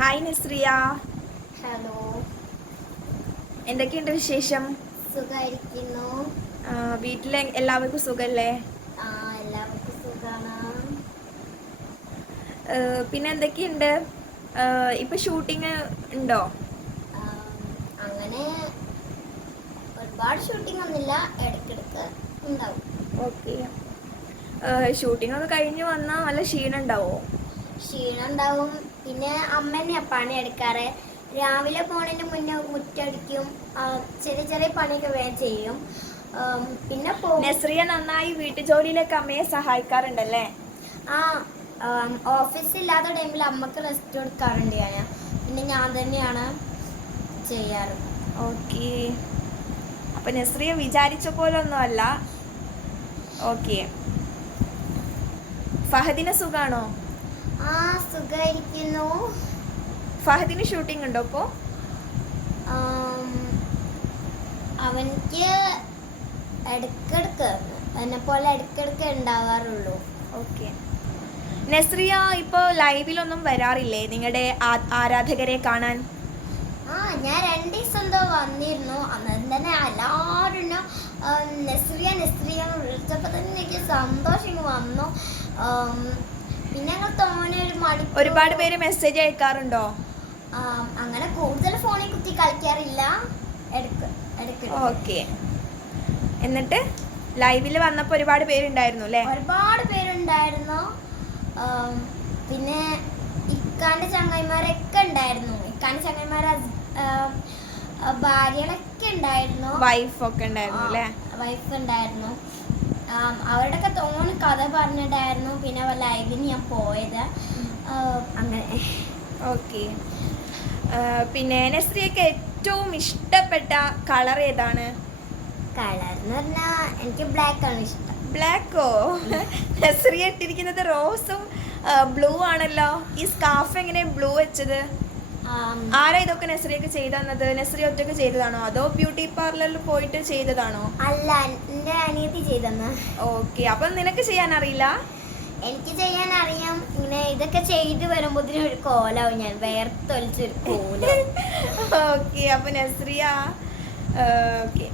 Hi Nazriya. Hello, എന്തൊക്കെയുണ്ട് വിശേഷം? സുഖായിരിക്കുന്നു. വീട്ടിലെ എല്ലാവർക്കും സുഖല്ലേ? എല്ലാവർക്കും സുഖാണ്. പിന്നെ എന്തൊക്കെയുണ്ട്? ഇപ്പൊ ഷൂട്ടിങ് ഉണ്ടോ? അങ്ങനെ ഒരുപാട് ഷൂട്ടിംഗ് ഒന്നുമില്ല, ഇടയ്ക്കിടയ്ക്ക് ഉണ്ടാവും. ഓക്കെ. ഷൂട്ടിംഗ് ഒക്കെ കഴിഞ്ഞ് വന്നാൽ നല്ല ക്ഷീണം ഉണ്ടാവോ? ക്ഷീണം ഉണ്ടാവും. പിന്നെ അമ്മ തന്നെയാ പണി എടുക്കാറ്. രാവിലെ പോണതിന് മുന്നേ മുറ്റടിക്കും, ചെറിയ ചെറിയ പണിയൊക്കെ വേഗം ചെയ്യും. പിന്നെ നസ്രിയ നന്നായി വീട്ടുജോലിയിലൊക്കെ അമ്മയെ സഹായിക്കാറുണ്ടല്ലേ? ഓഫീസില്ലാത്ത ടൈമിൽ അമ്മക്ക് റെസ്റ്റ് കൊടുക്കാറുണ്ട് ഞാൻ. പിന്നെ ഞാൻ തന്നെയാണ് ചെയ്യാറ്. ഓക്കെ. അപ്പൊ നസ്രിയ വിചാരിച്ച പോലെ ഒന്നും അല്ല. ഓക്കെ. ഫഹദിന് സുഖാണോ? സുഖായിരിക്കുന്നു. ഫഹദിന് ഷൂട്ടിംഗ് ഉണ്ടോ ഇപ്പോ? അവനിക്ക് ഇടയ്ക്കിടയ്ക്ക് എന്നെ പോലെ ഇടയ്ക്കിടയ്ക്ക് ഉണ്ടാവാറുള്ളൂ. ഓക്കെ. നസ്രിയ ഇപ്പോൾ ലൈവിലൊന്നും വരാറില്ലേ നിങ്ങളുടെ ആരാധകരെ കാണാൻ? ഞാൻ 2 ദിവസം എന്തോ വന്നിരുന്നു. അന്നേരം തന്നെ എല്ലാവരും നസ്രിയ നസ്രിയ എന്ന് വിളിച്ചപ്പോൾ തന്നെ എനിക്ക് സന്തോഷം വന്നു. പിന്നെ ഞങ്ങൾ തോനെ ഒരുപാട് പേര് മെസ്സേജ് അയക്കാറുണ്ടോ? അങ്ങനെ കൂടുതൽ ഫോണിൽ കുത്തി കളിക്കാറില്ല, ഇടയ്ക്ക്. ഓക്കെ. എന്നിട്ട് ലൈവിൽ വന്നപ്പോൾ ഒരുപാട് പേരുണ്ടായിരുന്നു അല്ലേ? ഒരുപാട് പേരുണ്ടായിരുന്നു. പിന്നെ ഇക്കാന്റെ ചങ്ങായിമാരൊക്കെ ഉണ്ടായിരുന്നു. ഇക്കാന്റെ ചങ്ങായിമാരെ ഭാര്യകളൊക്കെ ഉണ്ടായിരുന്നു. വൈഫൊക്കെ ഉണ്ടായിരുന്നു അല്ലേ? വൈഫ് ഉണ്ടായിരുന്നു. അവരുടെയൊക്കെ തോന്നി കഥ പറഞ്ഞിട്ടായിരുന്നു പിന്നെ ലൈവിന് ഞാൻ പോയത്. അങ്ങനെ. ഓക്കെ. പിന്നെ നസ്രിയക്ക് ഏറ്റവും ഇഷ്ടപ്പെട്ട കളർ ഏതാണ്? കളർ എന്ന് പറഞ്ഞാൽ എനിക്ക് ബ്ലാക്ക് ആണ് ഇഷ്ടം. ബ്ലാക്കോ? നസ്രിയ ഇട്ടിരിക്കുന്നത് റോസും ബ്ലൂ ആണല്ലോ. ഈ സ്കാർഫ് എങ്ങനെ ബ്ലൂ വെച്ചത്? ആരാ ഇതൊക്കെ നസ്രിയക്ക് ചെയ്തു തന്നത്? നസ്രിയ ഒറ്റയ്ക്ക് ചെയ്തതാണോ അതോ ബ്യൂട്ടി പാർലറിൽ പോയിട്ട് ചെയ്തതാണോ? അല്ല, എൻ്റെ അനിയത്തി ചെയ്തെന്ന്. ഓക്കെ. അപ്പൊ നിനക്ക് ചെയ്യാൻ അറിയില്ല? എനിക്ക് ചെയ്യാൻ അറിയാം. ഇങ്ങനെ ഇതൊക്കെ ചെയ്ത് വരുമ്പോഴത്തേനും ഒരു കോലാവും, ഞാൻ വേർത്തൊലിച്ചൊരു കോലം. ഓക്കെ. അപ്പൊ നസ്രിയ ഓക്കെ